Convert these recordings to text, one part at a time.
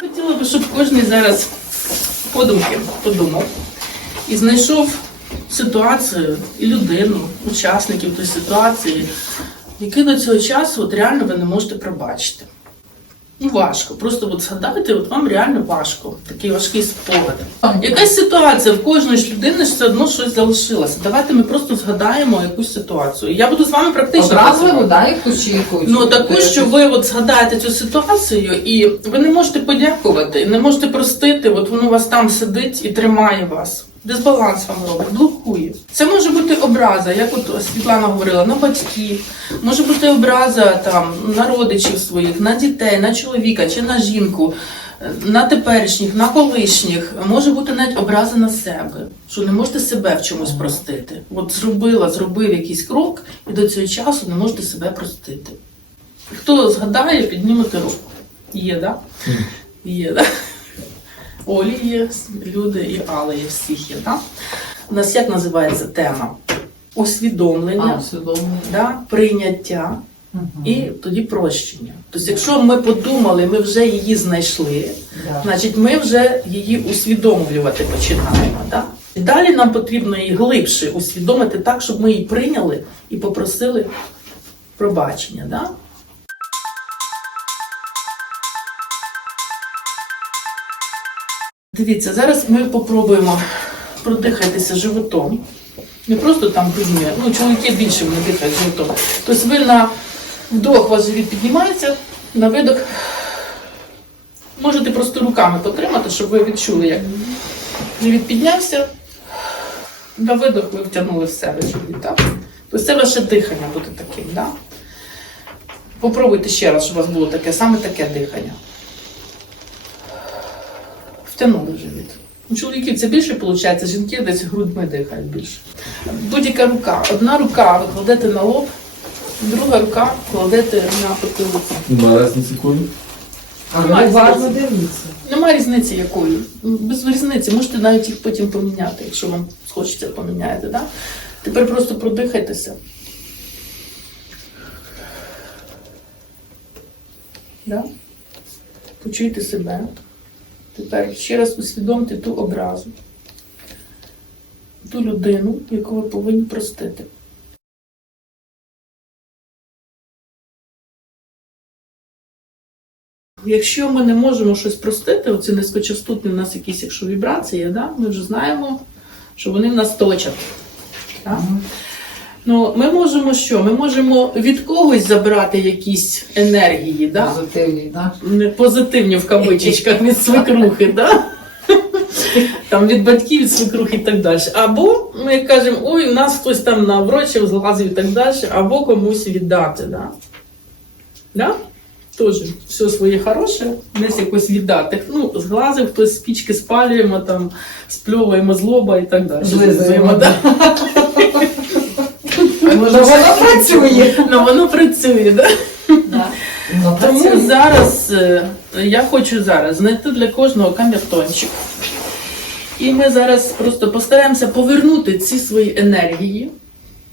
Хотіла би, щоб кожен зараз подумки подумав і знайшов ситуацію і людину, учасників тої ситуації, які до цього часу от реально ви не можете пробачити. Ну, важко. Просто от згадайте, от вам реально важко. Такий важкий спогад. Якась ситуація в кожної ж людини ж все одно щось залишилося. Давайте ми просто згадаємо якусь ситуацію. Я буду з вами практично. Образливо, працювати. да, якусь чи якусь? Ну таку, що ви от згадаєте цю ситуацію, і ви не можете подякувати, не можете простити, от воно у вас там сидить і тримає вас. Дисбаланс вам робить, блокує. Це може бути образа, як от Світлана говорила, на батьків, може бути образа там на родичів своїх, на дітей, на чоловіка чи на жінку, е, на теперішніх, на колишніх. Може бути навіть образа на себе, що не можете себе в чомусь простити. От зробила, зробив якийсь крок, і до цього часу не можете себе простити. Хто згадає, піднімете руку. Є, так? Да? Є, так? Да? Олі є, люди і Алла є, всіх є, так? У нас як називається тема? Усвідомлення, А, усвідомлення. да? прийняття Мгм. і тоді прощення. Тобто, якщо ми подумали, ми вже її знайшли, Да. значить ми вже її усвідомлювати починаємо. Да? І далі нам потрібно її глибше усвідомити так, щоб ми її прийняли і попросили пробачення. Да? Дивіться, зараз ми попробуємо продихатися животом. Не просто там грудьми, ну чоловіки більше вони дихають животом. Тобто ви на вдох у вас живіт піднімається, на видох можете просто руками потримати, щоб ви відчули, як живіт піднявся, на видох ви втягнули в себе живіт. Так? Тобто це ваше дихання буде таким. Да? Попробуйте ще раз, щоб у вас було таке, саме таке дихання. Втягнули живіт. У чоловіків це більше виходить, жінки десь грудьми дихають більше. Будь-яка рука. Одна рука ви кладете на лоб, друга рука кладете на потилицю. Нема разниці кої? А Немає ну, уважно різниці. дивіться. Немає різниці якої. Без різниці. Можете навіть їх потім поміняти, якщо вам хочеться поміняти. Да? Тепер просто продихайтеся. Да? Почуйте себе. Тепер ще раз усвідомте ту образу, ту людину, яку ви повинні простити. Якщо ми не можемо щось простити, оці низькочастотні в нас якісь, якщо вібрації, да, ми вже знаємо, що вони в нас точать. Да? Ну, ми можемо що? Ми можемо від когось забрати якісь енергії, да? Позитивні, да? Позитивні в кавичечках від свекрухи, да? там від батьків, від свекрухи і так далі. Або ми кажемо, ой, у нас хтось там наврочив, злазив і так далі, або комусь віддати. Да? Да? Теж все своє хороше, десь якось віддати. Ну, зглазив, хтось спічки спалюємо, там, спльовуємо злоба і так далі. Злизуємо, да. Ну, воно працює. Ну, воно працює, да? Да. Тому працює. зараз е, я хочу зараз знайти для кожного камертончик. І ми зараз просто постараємося повернути ці свої енергії.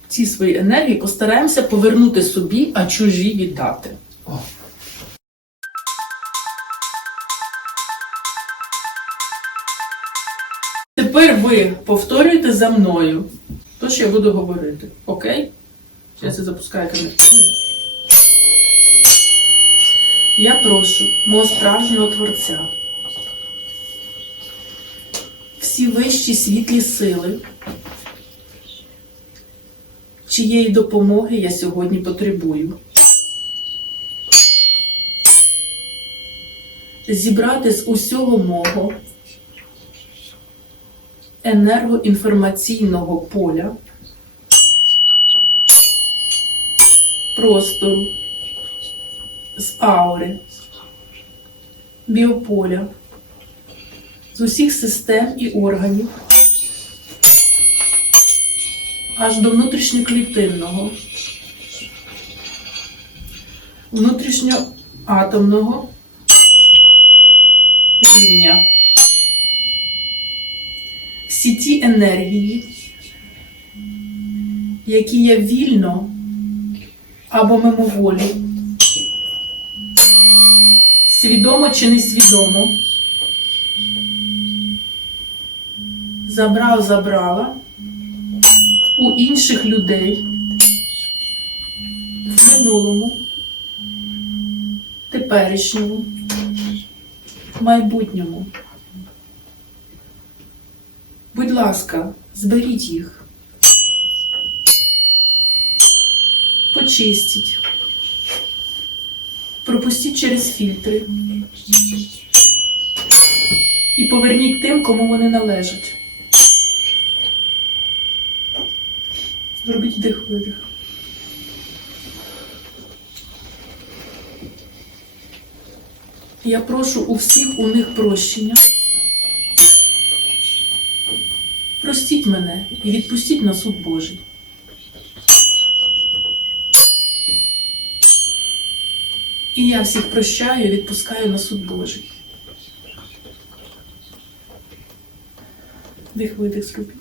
Ці свої енергії постараємося повернути собі, а чужі віддати. О. ви повторюєте за мною те, що я буду говорити. Окей? Зараз я запускаю кам'ятон. Я прошу мого справжнього Творця, всі вищі світлі сили, чиєї допомоги я сьогодні потребую. Зібрати з усього мого енергоінформаційного поля, простору, з аури, біополя, з усіх систем і органів, аж до внутрішньоклітинного, внутрішньоатомного рівня. Всі ті енергії, які я вільно або мимоволі свідомо чи несвідомо. Забрав, забрала у інших людей в минулому, теперішньому, майбутньому. Будь ласка, зберіть їх. Почистіть. Пропустіть через фільтри. І поверніть тим, кому вони належать. Зробіть вдих видих. Я прошу у всіх у них прощення. Простіть мене і відпустіть на суд Божий. І я всіх прощаю і відпускаю на суд Божий. Дих видих зробіть.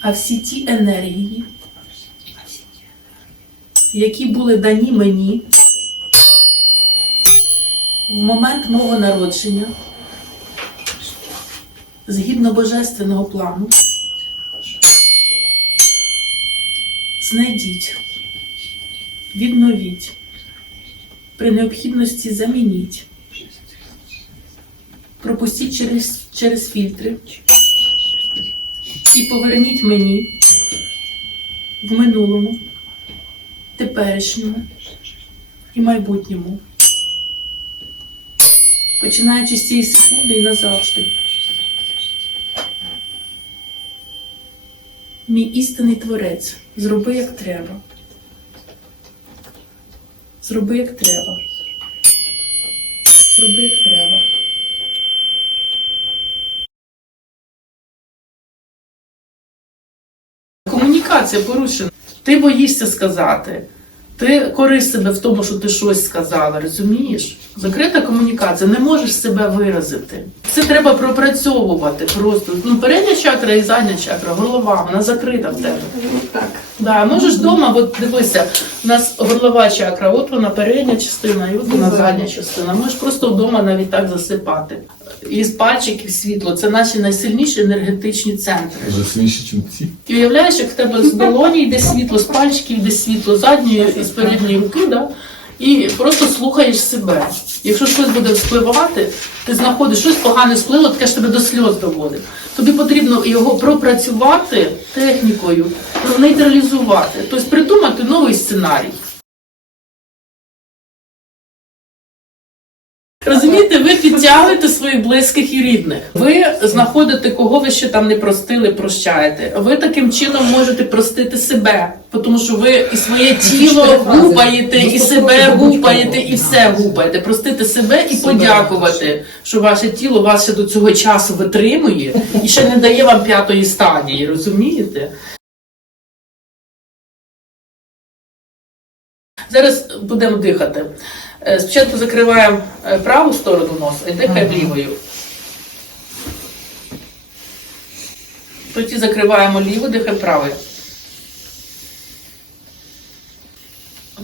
А всі ті енергії, які були дані мені в момент мого народження, згідно божественного плану, знайдіть, відновіть, при необхідності замініть, пропустіть через, через фільтри і поверніть мені в минулому, теперішньому і майбутньому, починаючи з цієї секунди і назавжди. Мій істинний творець, зроби як треба. Зроби як треба. Зроби як треба. Комунікація порушена. Ти боїшся сказати. Ти кориш себе в тому, що ти щось сказала, розумієш? Закрита комунікація, не можеш себе виразити. Це треба пропрацьовувати просто. Ну, передня чакра і задня чакра, голова, вона закрита в тебе. Так. Да, можеш вдома, от дивися, у нас горлова чакра, от вона передня частина, і от вона задня частина. Можеш просто вдома навіть так засипати. Із пальчиків світло це наші найсильніші енергетичні центри. Жасміше, ніж ці. Ти уявляєш, як в тебе з долоні йде світло, з пальчиків йде світло, з задньої і з руки, да? і просто слухаєш себе. Якщо щось буде вспливати, ти знаходиш щось погане сплило, таке ж тебе до сльоз доводить. Тобі потрібно його пропрацювати технікою, нейтралізувати, тобто придумати новий сценарій. Розумієте, ви підтягуєте своїх близьких і рідних. Ви знаходите, кого ви ще там не простили, прощаєте. Ви таким чином можете простити себе, тому що ви і своє тіло гупаєте, і себе гупаєте, і все гупаєте. Простити себе і подякувати, що ваше тіло вас ще до цього часу витримує і ще не дає вам п'ятої стадії. Розумієте? Зараз будемо дихати. Е, Спочатку закриваємо е, праву сторону носа і дихаємо лівою. Тоді закриваємо ліву, дихаємо правою.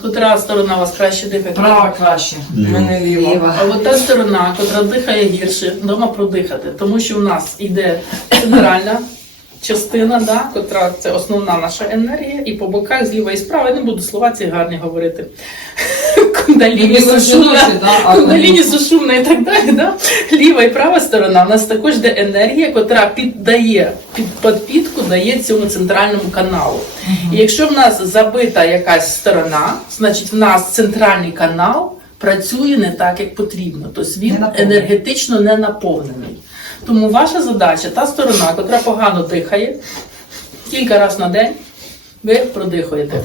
Котра сторона у вас краще дихає? Права краще. Мене ліва. А от та сторона, котра дихає гірше, вдома продихати. Тому що у нас йде центральна частина, да, котра це основна наша енергія, і по боках зліва і справа. Я не буду слова ці гарні говорити. Кундаліні сушумна, кундаліні сушумна і так далі. Да? Ліва і права сторона. У нас також йде енергія, котра піддає, під підпітку дає цьому центральному каналу. І якщо в нас забита якась сторона, значить в нас центральний канал працює не так, як потрібно. Тобто він Не енергетично не наповнений. Тому ваша задача, та сторона, котра погано дихає, кілька разів на день ви продихуєте.